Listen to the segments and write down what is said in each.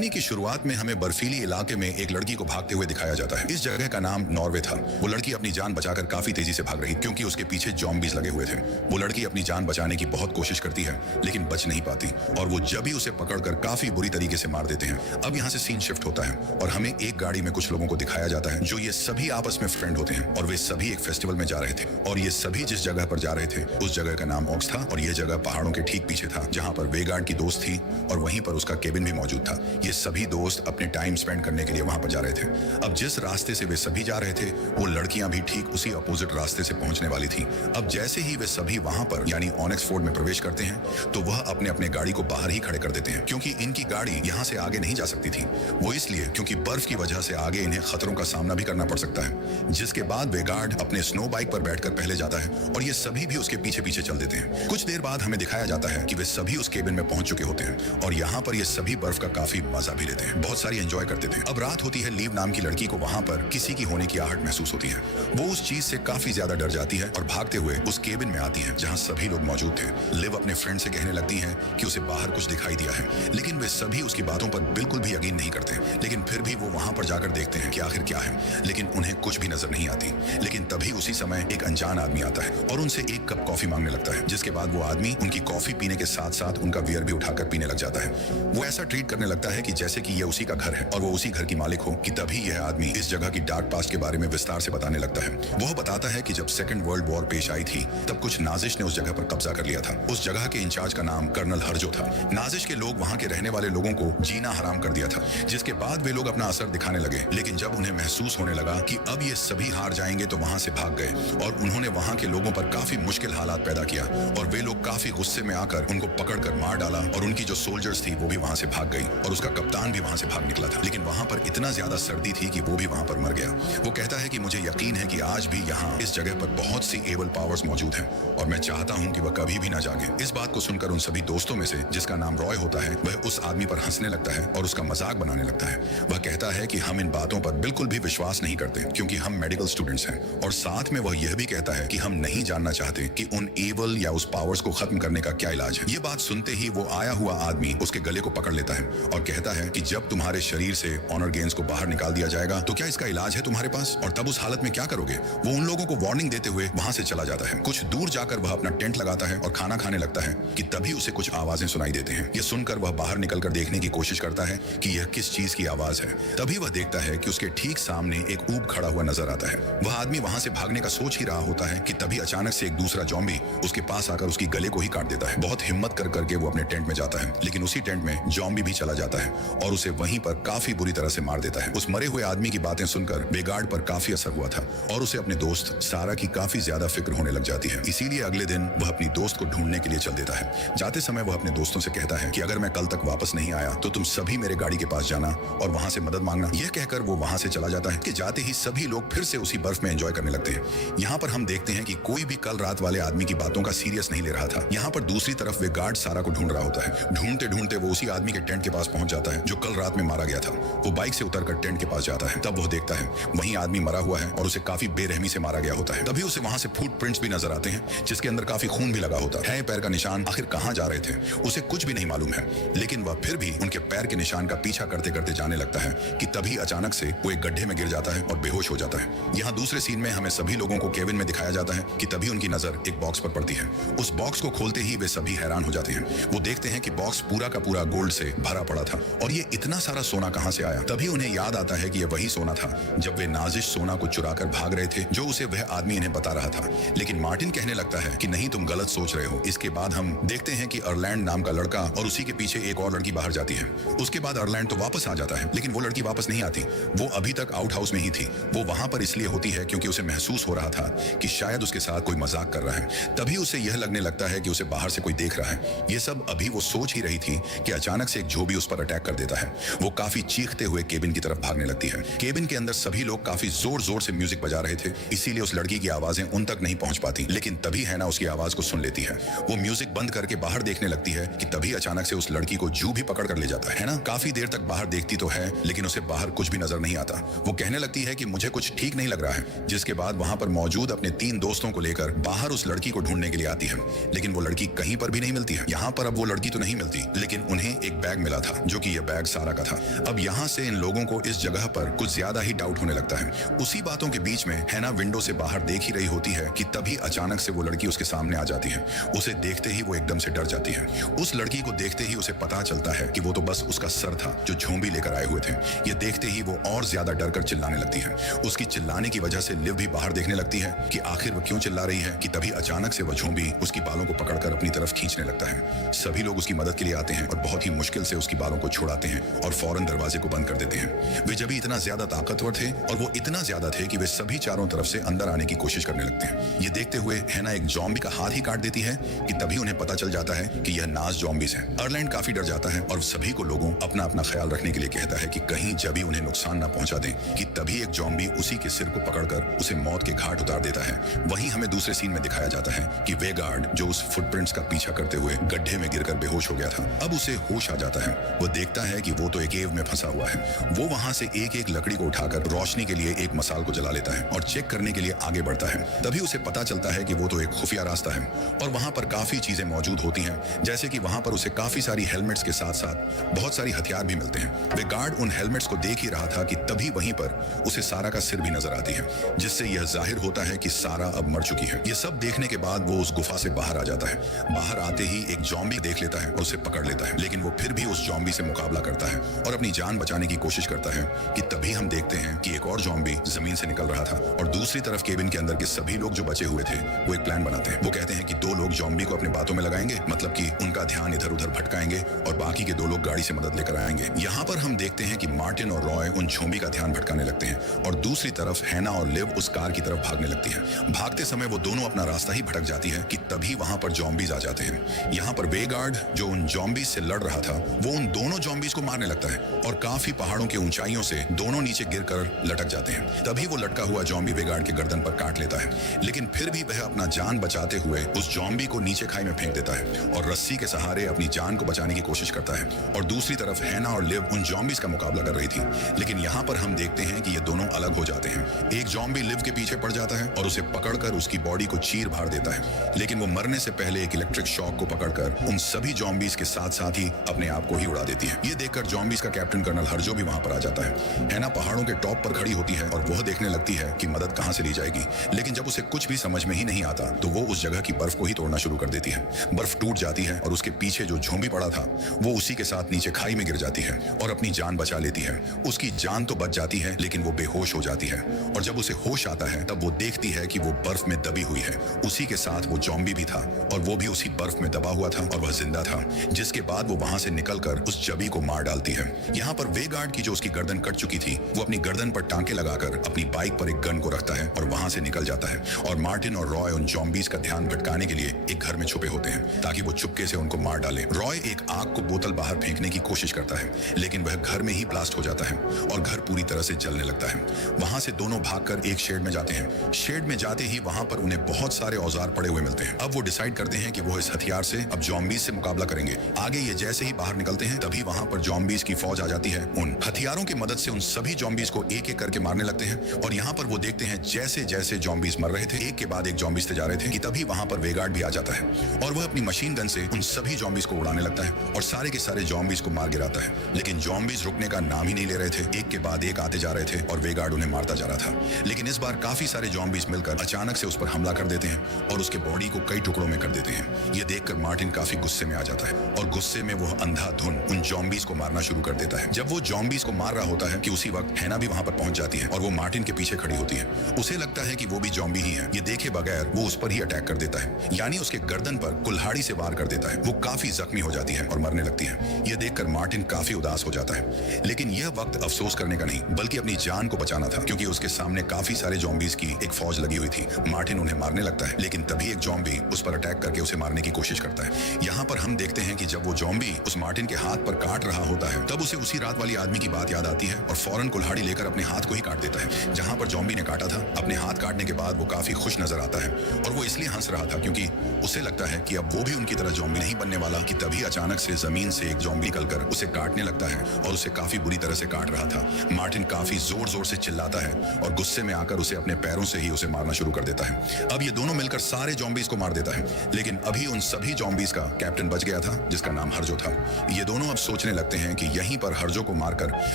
कहानी की शुरुआत में हमें बर्फीली इलाके में एक लड़की को भागते हुए दिखाया जाता है। इस जगह का नाम नॉर्वे था। वो लड़की अपनी जान बचाकर काफी तेजी से भाग रही क्योंकि उसके पीछे ज़ॉम्बीज़ लगे हुए थे। वो लड़की अपनी जान बचाने की बहुत कोशिश करती है लेकिन बच नहीं पाती और वो जब भी उसे पकड़कर काफी बुरी तरीके से मार देते हैं। अब यहाँ से सीन शिफ्ट होता है और हमें एक गाड़ी में कुछ लोगों को दिखाया जाता है जो ये सभी आपस में फ्रेंड होते हैं और वे सभी एक फेस्टिवल में जा रहे थे और ये सभी जिस जगह पर जा रहे थे उस जगह का नाम ऑक्स था और ये जगह पहाड़ों के ठीक पीछे था जहाँ पर वेगार्ड की दोस्त थी और वहीं पर उसका केबिन भी मौजूद था। ये सभी दोस्त अपने टाइम स्पेंड करने के लिए वहां पर जा रहे थे। अब जिस रास्ते से वे सभी जा रहे थे वो लड़कियां भी ठीक उसी अपोजिट रास्ते से पहुंचने वाली थी। अब जैसे ही वे सभी वहां पर यानी ऑनेक्स फोर्ड में प्रवेश करते हैं तो वह अपने अपने गाड़ी को बाहर ही खड़े कर देते हैं क्योंकि इनकी गाड़ी यहां से आगे नहीं जा सकती थी। वो इसलिए क्योंकि बर्फ की वजह से आगे इन्हें खतरों का सामना भी करना पड़ सकता है। जिसके बाद वेगार्ड अपने स्नो बाइक पर बैठकर पहले जाता है और ये सभी भी उसके पीछे पीछे चल देते हैं। कुछ देर बाद हमें दिखाया जाता है कि वे सभी उस केबिन में पहुंच चुके होते हैं और यहाँ पर ये सभी बर्फ का काफी मजा भी लेते हैं, बहुत सारी एंजॉय करते थे। अब रात होती है। लीव नाम की लड़की को वहां पर किसी की होने की आहट महसूस होती है। वो उस चीज से काफी ज्यादा डर जाती है और भागते हुए उस केबिन में आती है जहां सभी लोग मौजूद थे। लिव अपने फ्रेंड से कहने लगती है कि उसे बाहर कुछ दिखाई दिया है लेकिन वे सभी उसकी बातों पर बिल्कुल भी यकीन नहीं करते। लेकिन फिर भी वो वहां पर जाकर देखते हैं कि आखिर क्या है लेकिन उन्हें कुछ भी नजर नहीं आती। लेकिन तभी उसी समय एक अनजान आदमी आता है और उनसे एक कप कॉफी मांगने लगता है। जिसके बाद वो आदमी उनकी कॉफी पीने के साथ साथ उनका बियर भी उठाकर पीने लग जाता है। वो ऐसा ट्रीट करने लगता है कि जैसे कि ये उसी का घर है और वो उसी घर की मालिक हो कि तभी यह आदमी इस जगह की डार्क पास्ट के बारे में विस्तार से बताने लगता है। वह बताता है कि जब सेकंड वर्ल्ड वॉर पेश आई थी तब कुछ नाजिश ने उस जगह पर कब्जा कर लिया था। उस जगह के इंचार्ज का नाम कर्नल हर्जो था। नाजिश के लोग वहां के रहने वाले लोगों को जीना हराम कर दिया था जिसके बाद वे लोग अपना असर दिखाने लगे। लेकिन जब उन्हें महसूस होने लगा कि अब ये सभी हार जाएंगे तो वहां से भाग गए और उन्होंने वहां के लोगों पर काफी मुश्किल हालात पैदा किया और वे लोग काफी गुस्से में आकर उनको पकड़कर मार डाला और उनकी जो सोल्जर्स थी वो भी वहां से भाग गई और उसका कप्तान भी वहां से भाग निकला था। लेकिन वहां पर इतना ज्यादा सर्दी थी कि वो भी वहां पर मर गया। वो कहता है कि मुझे यकीन है कि आज भी यहाँ इस जगह पर बहुत सी एवल पावर्स मौजूद हैं और मैं चाहता हूँ कि वह कभी भी ना जागे। इस बात को सुनकर उन सभी दोस्तों में से जिसका नाम रॉय होता है वह उस आदमी पर हंसने लगता है और उसका मजाक बनाने लगता है। वह कहता है कि हम इन बातों पर बिल्कुल भी विश्वास नहीं करते क्योंकि हम मेडिकल स्टूडेंट्स हैं और साथ में वह यह भी कहता है कि हम नहीं जानना चाहते कि उन एवल या उस पावर्स को खत्म करने का क्या इलाज है। ये बात सुनते ही वो आया हुआ आदमी उसके गले को पकड़ लेता है और कहता है कि जब तुम्हारे शरीर से ऑनर गेन्स को बाहर निकाल दिया जाएगा तो क्या इसका इलाज है तुम्हारे पास और तब उस हालत में क्या करोगे। वो उन लोगों को वार्निंग देते हुए वहां से चला जाता है। कुछ दूर जाकर वह अपना टेंट लगाता है और खाना खाने लगता है कि तभी उसे कुछ आवाजें सुनाई देते हैं। ये सुनकर वह बाहर निकलकर देखने की कोशिश करता है कि यह किस चीज की आवाज है। तभी वह देखता है कि उसके ठीक सामने एक ऊंट खड़ा हुआ नजर आता है। वह आदमी वहां से भागने का सोच ही रहा होता है कि तभी अचानक से एक दूसरा ज़ॉम्बी उसके पास आकर उसकी गले को ही काट देता है। बहुत हिम्मत कर करके वो अपने टेंट में जाता है लेकिन उसी टेंट में ज़ॉम्बी भी चला जाता है और उसे वहीं पर काफी बुरी तरह से मार देता है। उस मरे हुए आदमी की बातें सुनकर वेगार्ड पर काफी असर हुआ था और उसे अपने दोस्त सारा की काफी ज्यादा फिक्र होने लग जाती है। इसीलिए अगले दिन वह अपनी दोस्त को ढूंढने के लिए चल देता है। जाते समय वह अपने दोस्तों से कहता है कि अगर मैं कल तक वापस नहीं आया तो तुम सभी मेरे गाड़ी के पास जाना और वहां से मदद मांगना। यह कहकर वो वहां से चला जाता है कि जाते ही सभी लोग फिर से उसी बर्फ में एंजॉय करने लगते हैं। यहाँ पर हम देखते हैं कि कोई भी कल रात वाले आदमी की बातों का सीरियस नहीं ले रहा था। यहाँ पर दूसरी तरफ वेगार्ड सारा को ढूंढ रहा होता है। ढूंढते ढूंढते वो उसी आदमी के टेंट के पास पहुंच जाता है जो कल रात में मारा गया था। वो बाइक से उतरकर टेंट के पास जाता है। तब वह देखता है वहीं आदमी मरा हुआ है और उसे काफी बेरहमी से मारा गया होता है। तभी उसे वहां से फुटप्रिंट्स भी नजर आते हैं जिसके अंदर काफी खून भी लगा होता है। पैर का निशान आखिर कहां जा रहे थे उसे कुछ भी नहीं मालूम है लेकिन वह फिर भी उनके पैर के निशान का पीछा करते करते जाने लगता है कि तभी अचानक से वो एक गड्ढे में गिर जाता है और बेहोश हो जाता है। यहाँ दूसरे सीन में हमें सभी लोगों को केबिन में दिखाया जाता है कि तभी उनकी नजर एक बॉक्स पर पड़ती है। उस बॉक्स को खोलते ही वे सभी हैरान हो जाते हैं। वो देखते हैं कि बॉक्स पूरा का पूरा गोल्ड से भरा पड़ा था और ये इतना सारा सोना कहां से आया। तभी उन्हें याद आता है कि यह वही सोना था जब वे नाजिश सोना को चुरा कर भाग रहे थे जो उसे वह आदमी इन्हें बता रहा था। लेकिन मार्टिन कहने लगता है कि नहीं तुम गलत सोच रहे हो। इसके बाद हम देखते हैं कि अर्लैंड नाम का लड़का और उसी के पीछे एक और लड़की बाहर जाती है। उसके बाद अर्लैंड तो वापस आ जाता है लेकिन वो लड़की वापस नहीं आती। वो अभी तक आउट हाउस में ही थी। वो वहां पर इसलिए होती है क्योंकि उसे महसूस हो रहा था कि शायद उसके साथ कोई मजाक कर रहा है। तभी उसे यह लगने लगता है कि उसे बाहर से कोई देख रहा है। ये सब अभी वो सोच ही रही थी कि अचानक से एक झोबी उस पर अटैक कर देता है। वो काफी चीखते हुए केबिन की तरफ भागने लगती है। केबिन के अंदर सभी लोग काफी जोर जोर से म्यूजिक बजा रहे थे इसीलिए उस लड़की की आवाजें उन तक नहीं पहुंच पाती। लेकिन तभी हैना उसकी आवाज को सुन लेती है। वो म्यूजिक बंद करके बाहर देखने लगती है कि तभी अचानक से उस लड़की को जू भी पकड़ कर ले जाता है ना। काफी देर तक बाहर देखती तो है लेकिन उसे बाहर कुछ भी नजर नहीं आता। वो कहने लगती है कि मुझे कुछ ठीक नहीं लग रहा है। जिसके बाद वहां पर मौजूद अपने 3 दोस्तों को लेकर बाहर उस लड़की को ढूंढने के लिए आती है लेकिन वो लड़की कहीं पर भी नहीं मिलती है। यहाँ पर अब वो लड़की तो नहीं मिलती लेकिन उन्हें एक बैग मिला था जो कि कि यह बैग सारा का था। अब यहाँ से इन लोगों को इस जगह पर कुछ ज्यादा ही डाउट होने लगता है। उसी बातों के बीच में हैना विंडो से बाहर देख ही रही होती है कि तभी अचानक से वो लड़की उसके सामने आ जाती है। उसे देखते ही वो एकदम से डर जाती है। उस लड़की को देखते ही उसे पता चलता है कि वो तो बस उसका सर था जो झोंबी लेकर आए हुए थे। ये देखते ही वो और ज्यादा डर कर चिल्लाने लगती है। उसकी चिल्लाने की वजह से लिव भी बाहर देखने लगती है कि आखिर वो क्यों चिल्ला रही है, कि तभी अचानक से वो झोंबी उसकी बालों को पकड़कर अपनी तरफ खींचने लगता है। सभी लोग उसकी मदद के लिए आते हैं और बहुत ही मुश्किल से उसकी बालों को छुड़ाते हैं और फौरन दरवाजे को बंद कर देते हैं। वे जब इतना ज्यादा ताकतवर थे और वो इतना ज्यादा थे कि वे सभी चारों तरफ से अंदर आने की कोशिश करने लगते हैं। ये देखते हुए हैना एक ज़ॉम्बी का हाथ ही काट देती है कि तभी उन्हें पता चल जाता है कि यह नाज ज़ॉम्बीज हैं। अर्लैंड काफी डर जाता है और सभी को लोगों अपना अपना ख्याल रखने के लिए कहता है कि कहीं जब भी उन्हें नुकसान ना पहुंचा दें, कि तभी एक ज़ॉम्बी उसी के सिर को पकड़कर उसे मौत के घाट उतार देता है। वहीं हमें दूसरे सीन में दिखाया जाता है कि वेगार्ड, जो उस फुटप्रिंट्स का पीछा करते हुए गड्ढे में गिरकर बेहोश हो गया था, अब उसे होश आ जाता है। वो देखता है कि वो तो एक केव में फंसा हुआ है। वो वहां से एक एक लकड़ी को उठाकर रोशनी के लिए एक मसाल को जला लेता है और चेक करने के लिए आगे बढ़ता है। तभी उसे पता चलता है कि वो तो एक खुफिया रास्ता है और वहां पर काफी चीजें मौजूद होती हैं, जैसे कि वहां पर उसे काफी सारी हेलमेट्स के साथ साथ बहुत सारी हथियार भी मिलते हैं। वे गार्ड उन हेलमेट्स को देख ही रहा था कि तभी वहीं पर उसे सारा का सिर भी नजर आती है, जिससे यह जाहिर होता है कि सारा अब मर चुकी है। ये सब देखने के बाद वो उस गुफा से बाहर आ जाता है। बाहर आते ही एक ज़ॉम्बी देख लेता है और उसे पकड़ लेता है, लेकिन वो फिर भी उस ज़ॉम्बी से मुकाबला करता है और अपनी जान बचाने की कोशिश करता है कि तभी हम देखते हैं कि एक और ज़ॉम्बी जमीन से निकल रहा था और दूसरी तरफ केबिन के अंदर के सभी लोग जो बचे हुए थे वो एक प्लान बनाते हैं। वो कहते हैं कि 2 लोग ज़ॉम्बी को अपने बातों में लगाएंगे, मतलब कि उनका ध्यान इधर उधर भटकाएंगे और बाकी के 2 लोग गाड़ी से मदद लेकर आएंगे। यहाँ पर हम देखते हैं कि मार्टिन और रॉय उन ज़ॉम्बी का ध्यान भटकाने लगते हैं और दूसरी तरफ हैना और लिव उस कार की तरफ भागने लगती है। भागते समय वो दोनों अपना रास्ता ही भटक जाती है कि तभी वहां पर ज़ॉम्बीज आ जाते हैं। यहाँ पर वेगार्ड, जो उन ज़ॉम्बीज से लड़ रहा था, वो उन दोनों ज़ॉम्बीज को मारने लगता है और काफी पहाड़ों की ऊंचाइयों से दोनों नीचे गिरकर लटक जाते हैं। तभी वो लटका हुआ ज़ॉम्बी वेगार्ड के गर्दन पर काट लेता है, लेकिन फिर भी वह अपना जान बचाते हुए उस ज़ॉम्बी को नीचे खाई में फेंक देता है और रस्सी के सहारे अपनी जान को बचाने की कोशिश करता है। और दूसरी तरफ हैना और लिव उन ज़ॉम्बीज का मुकाबला कर रही थी, लेकिन यहाँ पर हम देखते हैं कि ये दोनों अलग हो जाते हैं। एक ज़ॉम्बी लिव के पीछे पड़ जाता है और उसे पकड़कर उसकी बॉडी को चीर फाड़ देता है, लेकिन वो मरने से पहले एक इलेक्ट्रिक शॉक को पकड़कर उन सभी ज़ॉम्बीज के साथ साथ ही अपने आप को ही उड़ा देती है। ये देखकर ज़ॉम्बीज का कैप्टन कर्नल हर्जो भी वहां पर आ जाता है। हैना पहाड़ों के टॉप पर खड़ी होती है और वह देखने लगती है कि मदद कहां से ली जाएगी, लेकिन जब उसे कुछ भी समझ में ही नहीं आता तो वो उस जगह की बर्फ को ही तोड़ना शुरू कर देती है। बर्फ टूट जाती है और उसके पीछे जो ज़ॉम्बी पड़ा था वो उसी के साथ नीचे खाई में गिर जाती है और अपनी जान बचा लेती है। उसकी जान तो बच जाती है, लेकिन वो बेहोश हो जाती है और जब उसे होश आता है तब वो देखती है कि वो बर्फ में दबी हुई है। उसी के साथ वो ज़ॉम्बी भी था और वो भी उसी बर्फ में दबा हुआ था और वह जिंदा था, जिसके बाद वो वहां से निकलकर उस जबी को मार डालती है। यहाँ पर वेगार्ड की जो उसकी गर्दन कट चुकी थी, वो अपनी गर्दन पर टांके लगाकर अपनी बाइक पर एक गन को रखता है और वहां से निकल जाता है। और मार्टिन और रॉय उन ज़ॉम्बीज का ध्यान भटकाने के लिए एक घर में छुपे होते हैं ताकि वो चुपके से उनको मार डाले। रॉय एक आग को बोतल बाहर फेंकने की कोशिश करता है, लेकिन वह घर में ही ब्लास्ट हो जाता है और घर पूरी तरह से जलने लगता है। वहां से दोनों भागकर एक शेड में जाते हैं। शेड में जाते ही वहां पर उन्हें बहुत सारे औजार पड़े हुए मिलते हैं। अब वो डिसाइड करते हैं कि वो इस हथियार से अब ज़ॉम्बीज से मुकाबला करेंगे। आगे ये जैसे ही बाहर निकलते हैं तभी वहां पर ज़ॉम्बीज की फौज आ जाती है। उन हथियारों की मदद से उन सभी ज़ॉम्बीज को एक एक करके मारने लगते हैं और यहाँ पर वो देखते हैं जैसे जैसे ज़ॉम्बीज मर रहे थे, एक के बाद एक ज़ॉम्बीज से जा रहे थे, कि तभी वहां पर वेगार्ड भी आ जाता है और वह अपनी मशीन गन से उन सभी ज़ॉम्बीज को उड़ाने लगता है और सारे के सारे ज़ॉम्बीज को मार गिराता है। लेकिन ज़ॉम्बीज रुकने का नाम ही नहीं ले रहे थे, एक के बाद एक आते जा रहे थे और वेगार्ड उन्हें मारता जा रहा था। लेकिन इस बार काफी सारे ज़ॉम्बीज मिलकर अचानक से उस पर हमला कर देते हैं और उसके बॉडी को कई टुकड़ों में कर देते हैं। ये देखकर मार्टिन काफी गुस्से में आ जाता है और गुस्से में वह अंधाधुंध उन ज़ॉम्बीज को मारना शुरू कर देता है। जब वो ज़ॉम्बीज को मार रहा होता है कि उसी वक्त हैना भी वहां पर पहुंच जाती है और वो मार्टिन के पीछे खड़ी होती है। उसे लगता है कि वो भी ज़ॉम्बी ही है। ये देखे बगैर वो उस पर ही अटैक कर देता है, यानी उसके गर्दन पर कुल्हाड़ी से वार कर देता है। वो काफी जख्मी हो जाती है और मरने लगती है। ये देखकर मार्टिन काफी उदास हो जाता है, लेकिन यह वक्त अफसोस करने का नहीं बल्कि अपनी जान को बचाना था, क्योंकि उसके सामने काफी सारे ज़ॉम्बीज की एक फौज लगी हुई थी। मार्टिन उन्हें मारने लगता है, लेकिन तभी एक ज़ॉम्बी उस पर अटैक करके उसे मारने की कोशिश करता है। यहाँ पर हम देखते हैं कि जब वो ज़ॉम्बी उस मार्टिन के हाथ पर काट रहा होता है तब उसे उसी रात वाली आदमी की बात याद आती है और फौरन कुल्हाड़ी लेकर अपने हाथ को ही काट देता है जहाँ पर ज़ॉम्बी ने काटा था। अपने हाथ काटने के बाद वो काफी खुश नजर आता है और वो इसलिए हंस रहा था क्योंकि उसे लगता है कि अब वो भी उनकी तरह ज़ॉम्बी नहीं बनने वाला। कि तभी अचानक से जमीन से एक ज़ॉम्बी निकलकर उसे काटने लगता है और उसे काफी बुरी तरह से काट रहा था। मार्टिन काफी जोर जोर से चिल्लाता है और गुस्से में आकर उसे अपने पैरों से ही उसे मारना शुरू कर देता है। अब ये दोनों मिलकर सारे ज़ॉम्बीज को मार देता है, लेकिन अभी उन सभी ज़ॉम्बीज का कैप्टन बच गया था जिसका नाम हर्जो था। ये दोनों अब सोच सोचने लगते हैं कि यहीं पर हर्जो को मारकर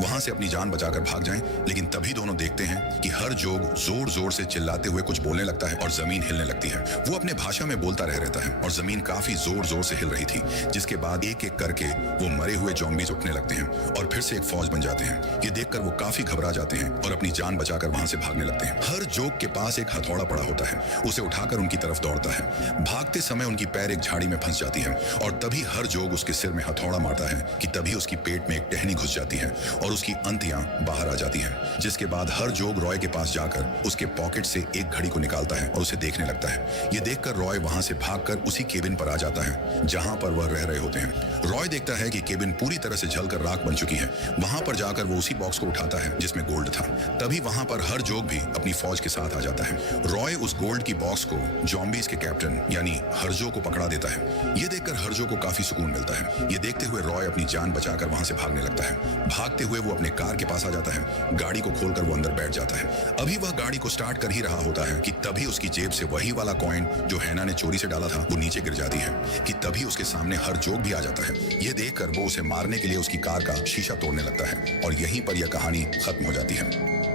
वहां से अपनी जान बचाकर भाग जाएं, लेकिन तभी दोनों देखते हैं कि हरजोग जोर जोर से चिल्लाते हुए कुछ बोलने लगता है और जमीन हिलने लगती है। वो अपने भाषा में बोलता रहता है और जमीन काफी जोर जोर से हिल रही थी, जिसके बाद एक एक करके वो मरे हुए ज़ॉम्बीज उठने लगते हैं और फिर से एक फौज बन जाते हैं। ये देखकर वो काफी घबरा जाते हैं और अपनी जान बचाकर वहां से भागने लगते हैं। हरजोग के पास एक हथौड़ा पड़ा होता है, उसे उठाकर उनकी तरफ दौड़ता है। भागते समय उनकी पैर एक झाड़ी में फंस जाती है और तभी हरजोग उसके सिर में हथौड़ा मारता है कि तभी उसकी पेट में एक टहनी घुस जाती है और उसकी अंतियां बाहर आ जाती हैं। जिसके बाद हरजोग रॉय के पास जाकर उसके पॉकेट से एक घड़ी को निकालता है और उसे देखने लगता है। ये देखकर रॉय वहां से भागकर उसी केबिन पर आ जाता है जहां पर वह रह रहे होते हैं। रॉय देखता है कि केबिन पूरी तरह से जलकर राख बन चुकी है। वहां पर जाकर वो उसी बॉक्स को उठाता है जिसमें गोल्ड था। तभी वहां पर हरजोग भी अपनी फौज के साथ आ जाता है। रॉय उस गोल्ड की बॉक्स को ज़ॉम्बीज के कैप्टन यानी हरजो को पकड़ा देता है। ये देखकर हरजो को काफी सुकून मिलता है। ये देखते हुए रॉय अपनी जान बचाकर वहां से भागने लगता है। भागते हुए वो अपने कार के पास आ जाता है। गाड़ी को खोलकर वो अंदर बैठ जाता है। अभी वह गाड़ी को स्टार्ट कर ही रहा होता है कि तभी उसकी जेब से वही वाला कॉइन जो हैना ने चोरी से डाला था वो नीचे गिर जाती है कि तभी उसके सामने हरजोग भी आ जाता है। ये देखकर वो उसे मारने के लिए उसकी कार का शीशा तोड़ने लगता है और यहीं पर यह कहानी खत्म हो जाती है।